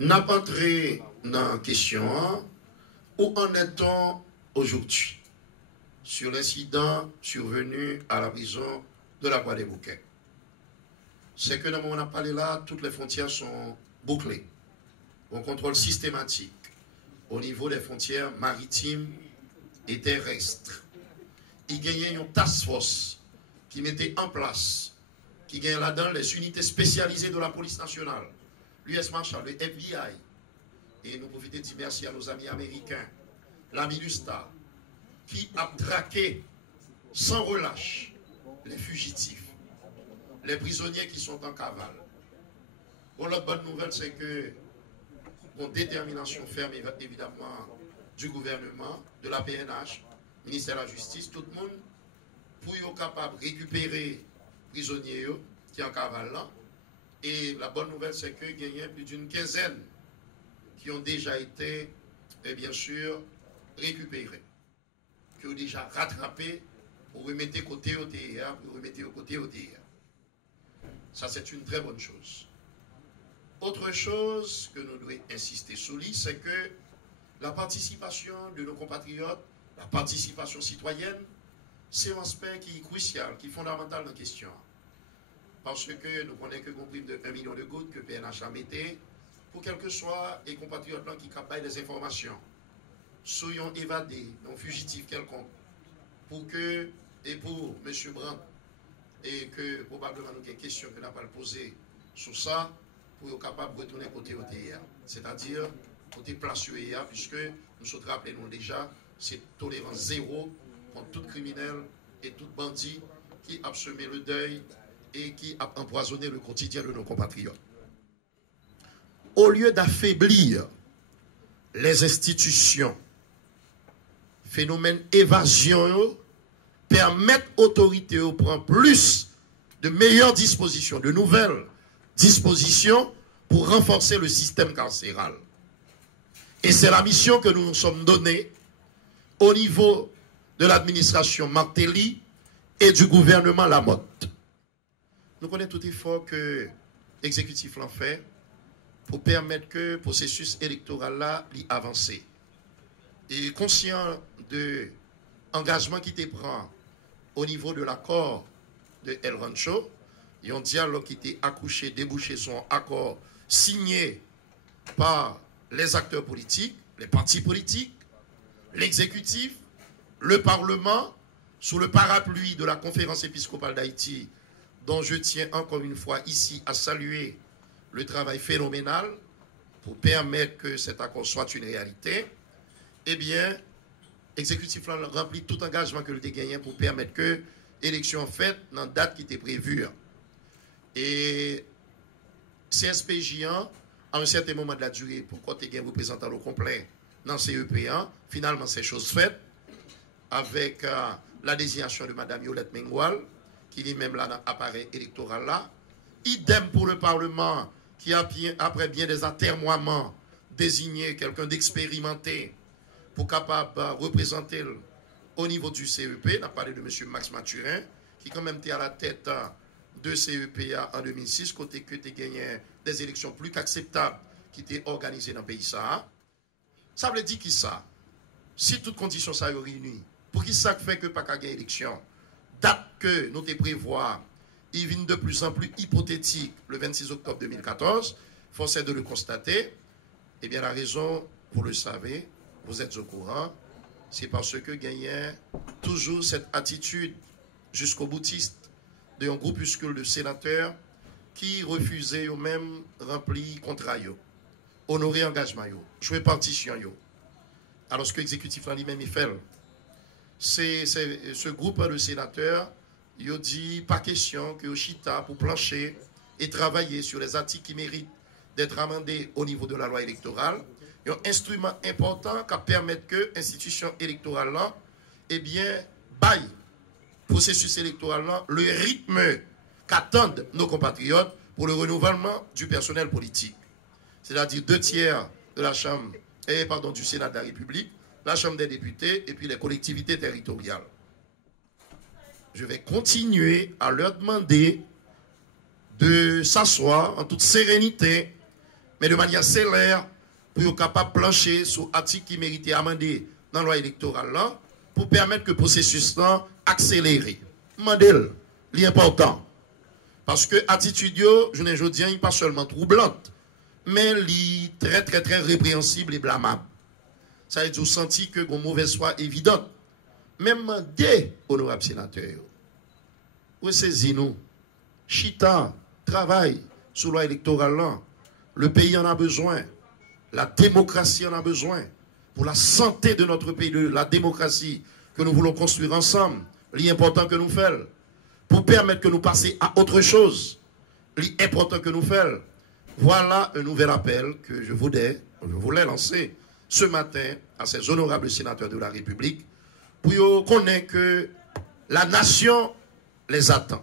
n'a pas entré dans la question où en est-on aujourd'hui sur l'incident survenu à la prison de la Croix des Bouquets. C'est que dans le moment où on a parlé là, toutes les frontières sont bouclées. On contrôle systématique au niveau des frontières maritimes et terrestres. Il y a une task force qui mettait en place, qui gagne là-dedans les unités spécialisées de la police nationale, l'US Marshal, le FBI. Et nous profitons de dire merci à nos amis américains, la MINUSTA, qui a traqué sans relâche les fugitifs, les prisonniers qui sont en cavale. Bon, la bonne nouvelle, c'est que, bon, détermination ferme, évidemment, du gouvernement, de la PNH, ministère de la Justice, tout le monde, pour être capable de récupérer les prisonniers qui sont en cavale là. Et la bonne nouvelle, c'est qu'il y a plus d'une quinzaine qui ont déjà été, bien sûr, récupérés, qui ont déjà rattrapés pour remettre côté au TIA, pour remettre au côté au TIA. Ça, c'est une très bonne chose. Autre chose que nous devons insister sur lui, c'est que la participation de nos compatriotes, la participation citoyenne, c'est un aspect qui est crucial, qui est fondamental dans la question. Parce que nous connaissons que compris de 1 million de gouttes que PNH a metté, pour quel que soit les compatriotes qui captent des informations, soyons évadés, non fugitifs quelconques, pour que, et pour M. Brandt, et que probablement nous avons des questions que nous n'avons pas posées sur ça, pour être capable de retourner côté OTIA, c'est-à-dire côté place UEA, puisque nous sommes rappelés nous déjà, c'est tolérance zéro contre tout criminel et tout bandit qui a semé le deuil et qui a empoisonné le quotidien de nos compatriotes. Au lieu d'affaiblir les institutions, phénomène évasion, permettre aux autorités de prendre plus de meilleures dispositions, de nouvelles dispositions pour renforcer le système carcéral. Et c'est la mission que nous nous sommes donnée au niveau de l'administration Martelly et du gouvernement Lamotte. Nous connaissons tout effort que l'exécutif l'a fait pour permettre que le processus électoral là avance. Et conscient de l'engagement qui était pris au niveau de l'accord de El Rancho, il y a un dialogue qui était accouché, débouché sur un accord signé par les acteurs politiques, les partis politiques, l'exécutif, le Parlement, sous le parapluie de la Conférence épiscopale d'Haïti, dont je tiens encore une fois ici à saluer le travail phénoménal pour permettre que cet accord soit une réalité. Eh bien, l'exécutif remplit tout engagement que le gagné pour permettre que l'élection faite dans la date qui était prévue. Et CSPJ1, à un certain moment de la durée, pour côté un représentant au complet dans CEP1, finalement, c'est chose faite avec la désignation de Mme Yolette Mengual, qui est même là dans l'appareil électoral là. Idem pour le Parlement, qui a bien, après bien des atermoiements, désigné quelqu'un d'expérimenté pour capable représenter au niveau du CEP. On a parlé de M. Max Mathurin, qui quand même était à la tête de CEPA en 2006, côté que tu as gagné des élections plus qu'acceptables qui étaient organisées dans le pays. Ça veut dire qui ça? Si toutes conditions sont réunies, pour qui ça fait que pas qu'à gagner élection? Date que nous te prévoit, il vient de plus en plus hypothétique le 26 octobre 2014, force est de le constater. Eh bien, la raison, vous le savez, vous êtes au courant, c'est parce que gagnait toujours cette attitude jusqu'au boutiste d'un groupuscule de sénateurs qui refusaient eux même remplir contrat, honorer engagement, jouer partition. Alors ce que l'exécutif lui-même il fait, c'est ce groupe de sénateurs, il dit pas question que Chita pour plancher et travailler sur les articles qui méritent d'être amendés au niveau de la loi électorale. Un instrument important qui permet que l'institution électorale là, eh bien, baille processus électoral là, le rythme qu'attendent nos compatriotes pour le renouvellement du personnel politique. C'est-à-dire 2/3 de la Chambre, du Sénat de la République, la Chambre des députés et puis les collectivités territoriales. Je vais continuer à leur demander de s'asseoir en toute sérénité, mais de manière célère, pour être capable de plancher sur l'article qui méritait amender dans la loi électorale là, pour permettre que le processus là accélère. Mandel, l'important. Parce que l'attitude, je ne dis pas seulement troublante, mais très très très répréhensible et blâmable. Ça veut dire senti que une mauvaise foi évidente. Même des honorables sénateurs, ressaisissez-nous, chita, travail sur la loi électorale là. Le pays en a besoin, la démocratie en a besoin, pour la santé de notre pays, de la démocratie que nous voulons construire ensemble, l'important que nous faisons, pour permettre que nous passions à autre chose, l'important que nous faisons. Voilà un nouvel appel que je voulais lancer ce matin à ces honorables sénateurs de la République pour qu'on ait que la nation les attend.